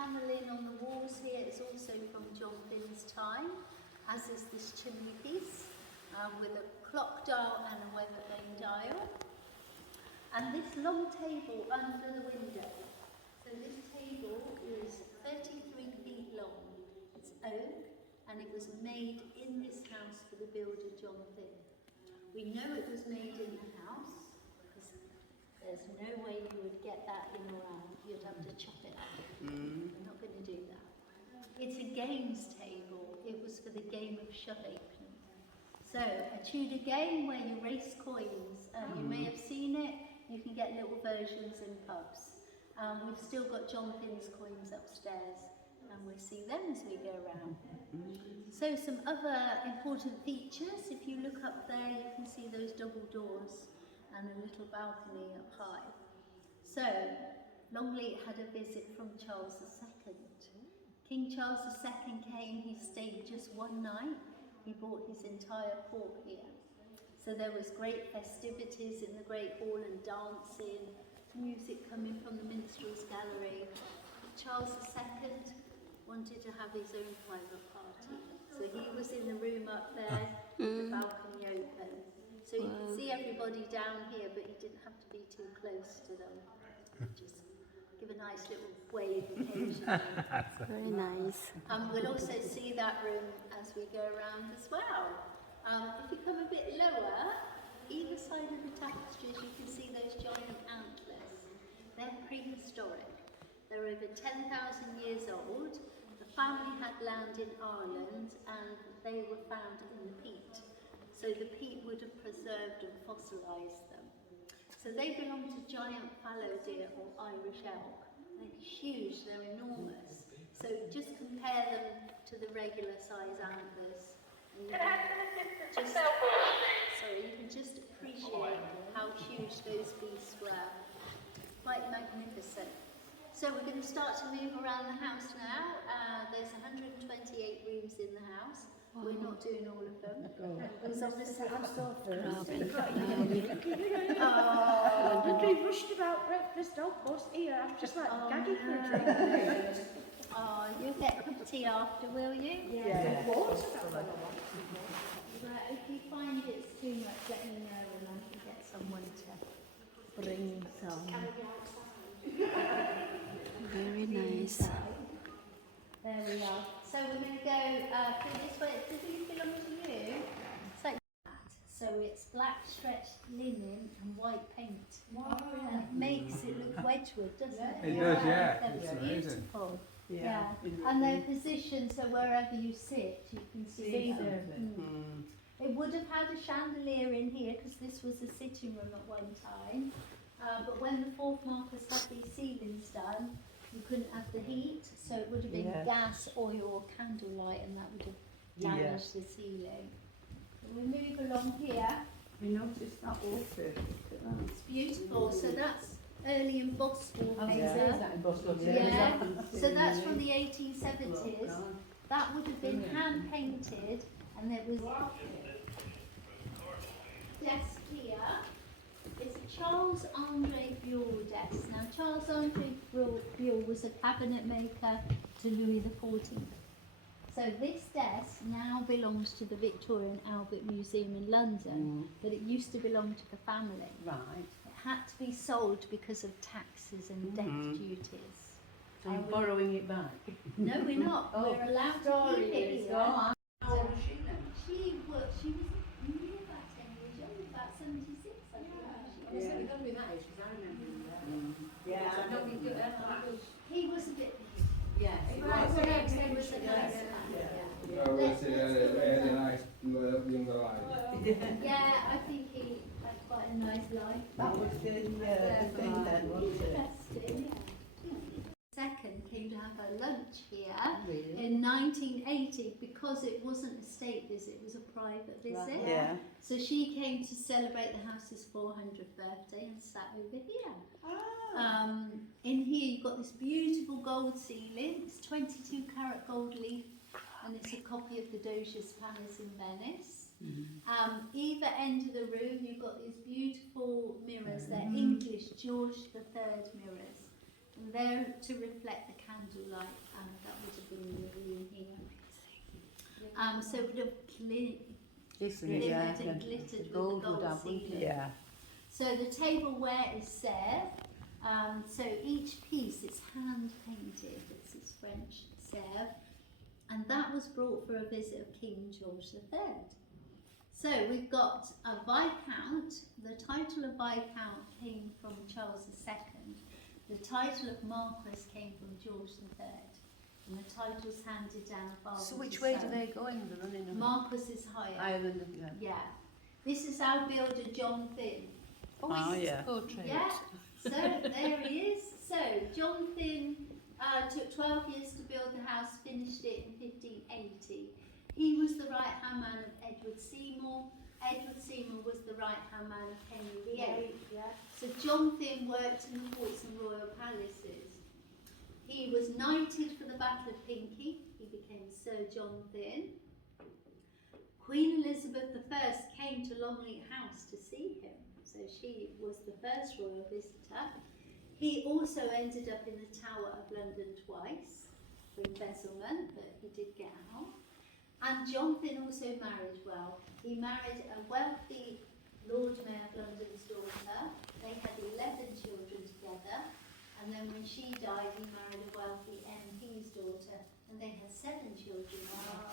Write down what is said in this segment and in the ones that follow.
panelling on the walls here is also from John Finn's time, as is this chimney piece with a clock dial and a weather vane dial. And this long table under the window. So this table is 33 feet long. It's oak, and it was made in this house for the builder John Finn. We know it was made in the house because there's no way you would get that in or out. You'd have to chop it up. We're not going to do that. It's a games table. It was for the game of shut opening. So a Tudor game where you race coins. You may have seen it. You can get little versions in pubs. We've still got John Finn's coins upstairs, and we'll see them as we go around. So some other important features. If you look up there, you can see those double doors and a little balcony up high. So Longleat had a visit from Charles II. King Charles II came. He stayed just one night. He brought his entire court here. So there was great festivities in the Great Hall and dancing, music coming from the Minstrels Gallery. Charles II wanted to have his own private party. So he was in the room up there, the balcony open. So you can see everybody down here, but you didn't have to be too close to them. Just give a nice little wave occasionally. Very nice. We'll also see that room as we go around as well. If you come a bit lower, either side of the tapestries you can see those giant antlers. They're prehistoric. They're over 10,000 years old. The family had land in Ireland and they were found in the peat. So the peat would have preserved and fossilised them. So they belong to giant fallow deer or Irish elk. They're huge, they're enormous. So just compare them to the regular size antlers. You can just appreciate how huge those beasts were. Quite magnificent. So we're going to start to move around the house now. There's 128 rooms in the house. We're not doing all of them. Because obviously I'm so thirsty. We rushed about breakfast, of course, here. I'm just like gagging for a drink. Oh, you'll get a cup of tea after, will you? Yeah. Right, if you find it's too much, let me know and I can get someone to bring some. Very nice. There we are. So we're going to go through this way. Does these belong to you? It's like that. So it's black stretched linen and white paint. Wow. And it makes it look Wedgwood, doesn't it? It does, yeah. They're It's amazing. beautiful. Yeah. And they're positioned so wherever you sit, you can see them. It would have had a chandelier in here because this was a sitting room at one time. But when the fourth Marquess had these ceilings done, you couldn't have the heat, so it would have been gas, oil or candlelight, and that would have damaged the ceiling. But we move along here. You noticed that also. It's beautiful. So that's early embossed wallpaper. Yeah. So that's from the 1870s. That would have been hand painted, and there was desk here. It's a Charles Andre Buell desk. Now, Charles Andre Buell was a cabinet maker to Louis XIV. So this desk now belongs to the Victoria and Albert Museum in London, but it used to belong to the family. Right. It had to be sold because of taxes and death duties. So you're borrowing it back? No, we're not. We're allowed to keep it here. How old was she then? She was nearly about 10 years young, about 76, I think. Yeah. He was a bit. Yeah. Right, so next day was a nice man. Really nice younger life. Yeah, I think he had quite a nice life. That was the thing then, wasn't it? Interesting, yeah. Second came to have a lunch here Really? in 1980 because it wasn't a state visit, it was a private visit. Yeah. So she came to celebrate the house's 400th birthday and sat over here. In here you've got this beautiful gold ceiling, it's 22 carat gold leaf, and it's a copy of the Doge's Palace in Venice. Either end of the room you've got these beautiful mirrors, they're English George III mirrors. And there to reflect the candlelight, that would have been really in here. So it would have glittered and glittered with the gold sealant. Yeah. So the tableware is served. So each piece is hand painted. It's this French serve, and that was brought for a visit of King George III. So we've got a Viscount. The title of Viscount came from Charles II. The title of Marquess came from George III. And the title's handed down father So which to way do son. they go in the running? Marquess is higher. Higher than the, yeah. Yeah. This is our builder, John Thynne. Oh, yeah. Portrait. Yeah. So there he is. So John Thynne took 12 years to build the house, finished it in 1580. He was the right-hand man of Edward Seymour. Edward Seymour was the right-hand man of Henry VIII. Yeah. So John Thynne worked in the forts and royal palaces. He was knighted for the Battle of Pinkie. He became Sir John Thynne. Queen Elizabeth I came to Longleat House to see him. So she was the first royal visitor. He also ended up in the Tower of London twice for embezzlement, but he did get out. And John Thynne also married well. He married a wealthy Lord Mayor of London's daughter. They had 11 children together. And then when she died, he married a wealthy MP's daughter, and they had 7 children. Wow.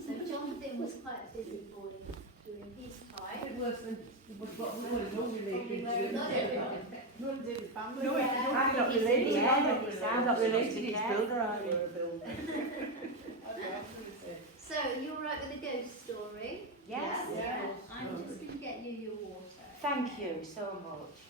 So John Thynne was quite a busy boy during his time. It was than what was related Probably not everyone. Nothing to do with family. No, Yeah. I'm not related. I'm not related. He's builder, are you? So you're all right with the ghost story? Yes. Yeah. I'm just going to get you your water. Thank you so much.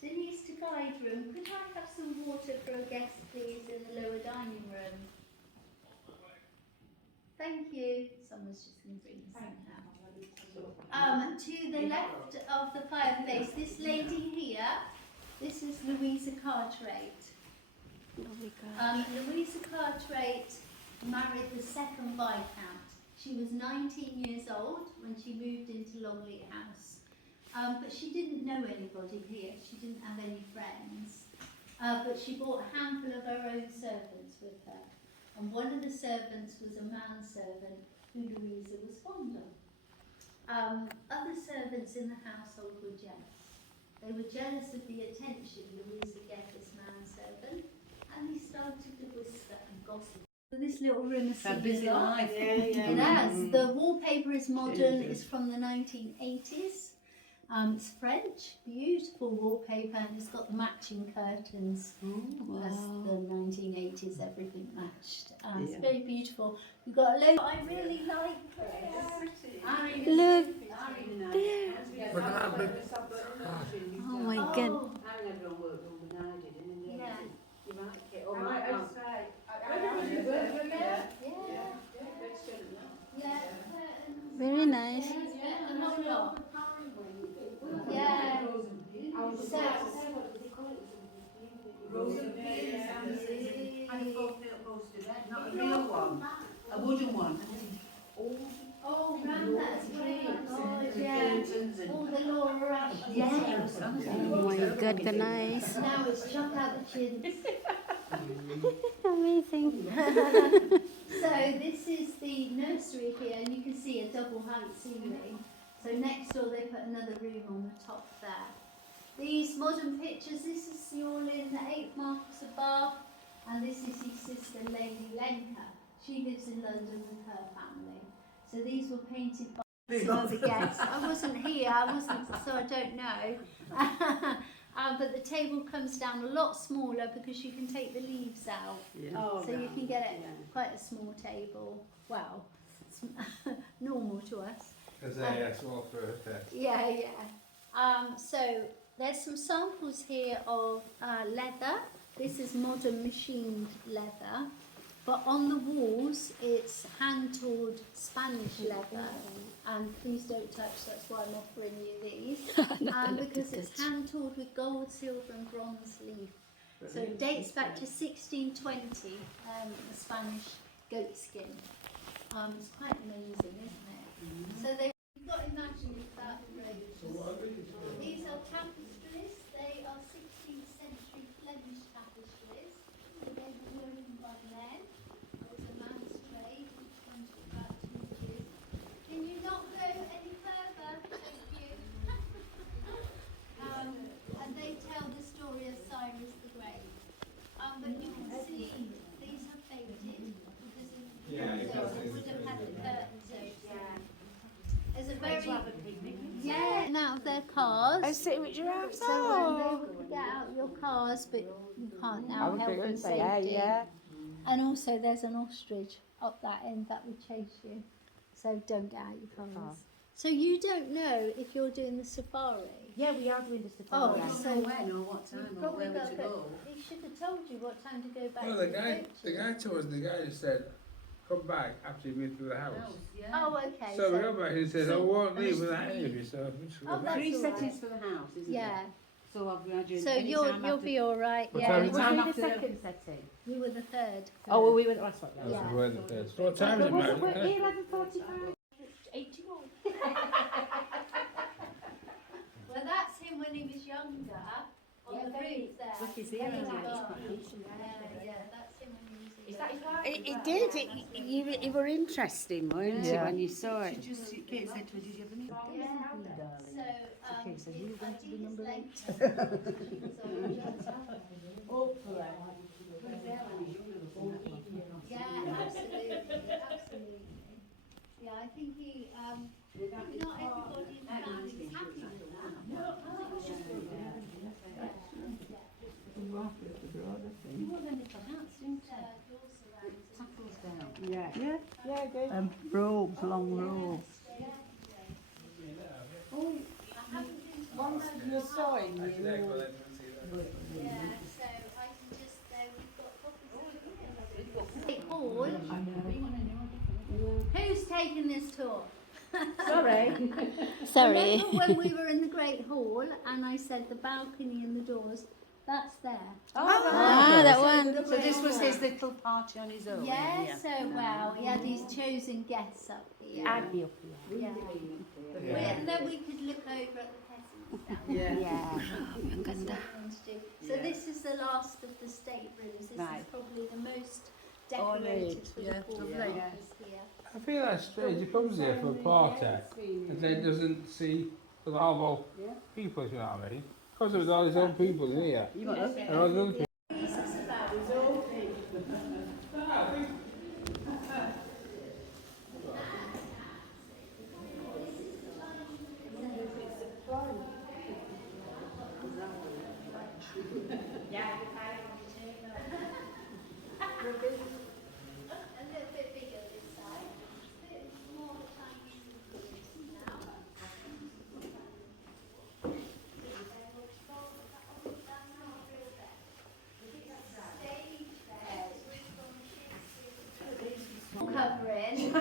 Denise to guide room, could I have some water for a guest please in the lower dining room? Thank you. Someone's just going to bring some now. To the left of the fireplace, this lady here, this is Louisa Cartwright. Louisa Cartwright married the second Viscount. She was 19 years old when she moved into Longleat House. But she didn't know anybody here. She didn't have any friends. But she brought a handful of her own servants with her. And one of the servants was a manservant who Louisa was fond of. Other servants in the household were jealous. They were jealous of the attention Louisa gave this manservant, and they started to whisper and gossip. So this little room is A busy life. It has. The wallpaper is modern. It's from the 1980s. It's French, beautiful wallpaper, and it's got the matching curtains. As the 1980s, everything matched. It's very beautiful. We've got a load. I really like this. Look there. Look at that big. Oh my god. Yeah. Yeah. Very nice. Yeah. Not a real one, a wooden one. Oh, Grandpa's tree. Oh, yeah. Oh, the Laura Rush. Yes. Oh my god, good nice. Now it's chuck out the chins. Amazing. So this is the nursery here, and you can see a double height ceiling. So next door they put another room on the top there. These modern pictures, this is Snorlin, the 8th Marquess of Bath, and this is his sister Lady Lenka. She lives in London with her family. So these were painted by some other guests. I wasn't here, so I don't know. But the table comes down a lot smaller because you can take the leaves out. Oh, So you can get quite a small table. Well, it's normal to us. Because small for a test. Yeah. So there's some samples here of leather. This is modern machined leather. But on the walls, it's hand-tooled Spanish leather. And please don't touch, that's why I'm offering you these. Because it's hand-tooled with gold, silver and bronze leaf. So it dates back to 1620, the Spanish goat skin. It's quite amazing, isn't it? So you've got to imagine it's that range. These are tapestries, they are 16th century. but you can see these are faded because Yeah, it it does. would have had the curtains open. There's a Great to very have a picnic. getting out of their cars. And sitting with giraffes. So they would get out your cars, but you can't now help in safety. And also there's an ostrich up that end that would chase you. So don't get out your cars. So you don't know if you're doing the safari? Yeah, we are doing the Oh, safari. so when or what time or probably where to go. he should have told you what time to go back. Well, to the guy told us, the guy just said, come back after you've been through the house. Oh, okay. So we go back and he says, I won't leave without any of you, so we just go Oh, back. that's Three all right. settings for the house, isn't Yeah. it? So I've graduated. So you'll be all right. What Yeah. time Was is we the after- second setting? We were the third. Oh, well, we went last one. That's Yeah. the word that says. So what time is it, Was Mary? it 11:45? 81. Well, that's him when he was younger. On the roof there. Look, he's here, Very isn't he? dark. Yeah, that's him when he was Is here. that his wife? It did. It were interesting, weren't Yeah. it, when you saw it? Kate said to me, did you ever meet Yeah. So, Okay, so it- you I went to think the it's number late. Yeah, absolutely, absolutely. Yeah, I think he, not everybody in the family was happy with that. You were going to the house, didn't you? Tackles down. Yeah. Yeah, good. Robes, long robes. I haven't been to Once you're sewing, Actually, you well, I didn't see that. yeah, so I can just, we've got copies of Hall. Who's taking this tour? Sorry. Sorry. Remember when we were in the Great Hall and I said the balcony and the doors, that's there. Ah, that one. The So this Great was Hall. his little party on his own. Yeah, so well, he had his chosen guests up here. I'd be up here. Yeah. And then we could look over at the peasants down there. Yeah. Ang ganda. So this is the last of the staterooms. This is Right. probably the most Ornate, decorated for yeah, the poor lovely. workers here. I feel that's strange. He comes here for a party and then doesn't see the normal people, if you know what I mean. Because there was all his own people here. You got us? And all the other people. This is about a little bit bigger this side. A bit more Chinese influence now. Covering.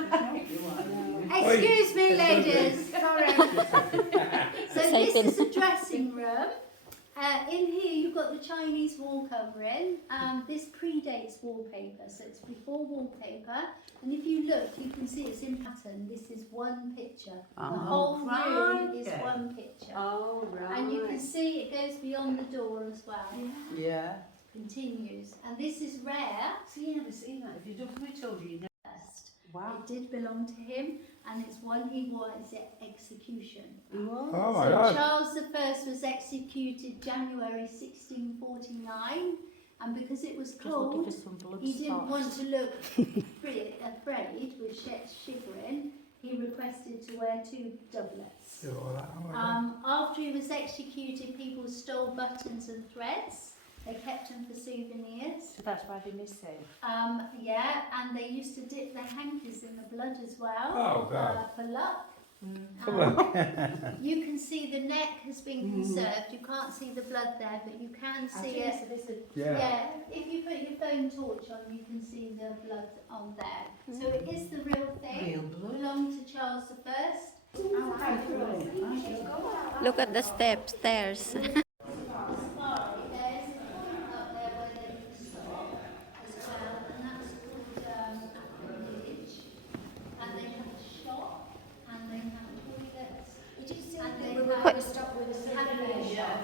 Excuse me, ladies. Sorry. So this is a dressing room. In here you've got the Chinese wall covering. This predates wallpaper, so it's before wallpaper. And if you look, you can see it's in pattern. This is one picture. The whole room is crikey. one picture. Oh, right. And you can see it goes beyond the door as well. Yeah. Continues. And this is rare. See, you never seen that. If you don't me told you, you never. First. Wow. It did belong to him, and it's one he wore as execution. What? Oh my So God. Charles I was executed January 1649, and because it was cold, he didn't want to look afraid with shivering. He requested to wear 2 doublets. Do all that, oh my God. After he was executed, people stole buttons and threads. They kept them for souvenirs. So that's why they miss him. Yeah, and they used to dip their hankies in the blood as well. Oh, God. For luck. For luck. You can see the neck has been conserved. You can't see the blood there, but you can see it. Yeah. If you put your phone torch on, you can see the blood on there. So it is the real thing. Real blood. Belonged to Charles I. Look at the stairs. Safari, there's up there where they can stop as well, and that's called appanage. And they have a shop, and they have toilets. Did you see And that they we were have going to stop with a cafe souvenir shop.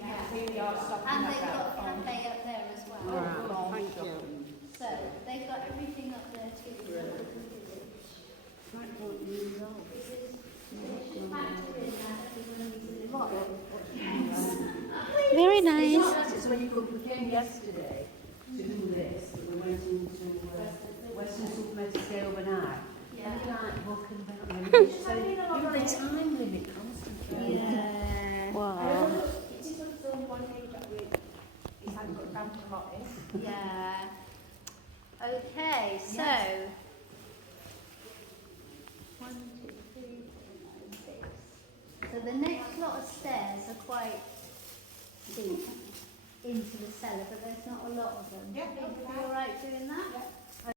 Yeah, we are stopping And at they've that. got a cafe up there as well. Wow, thank you. So they've got everything up there too. Very nice. funny because we came yesterday to do this, but we went into Western Supermarket to stay overnight. Yeah. And you're like walking about and everything. So you've got a time limit constantly. Yeah. Wow. It is the one thing that we haven't got down to a lot is. Yeah. Okay, so 1, 2, 3, 4, 5, 6. So the next lot of stairs are quite deep into the cellar, but there's not a lot of them. Yeah, Think you'll be all right doing that?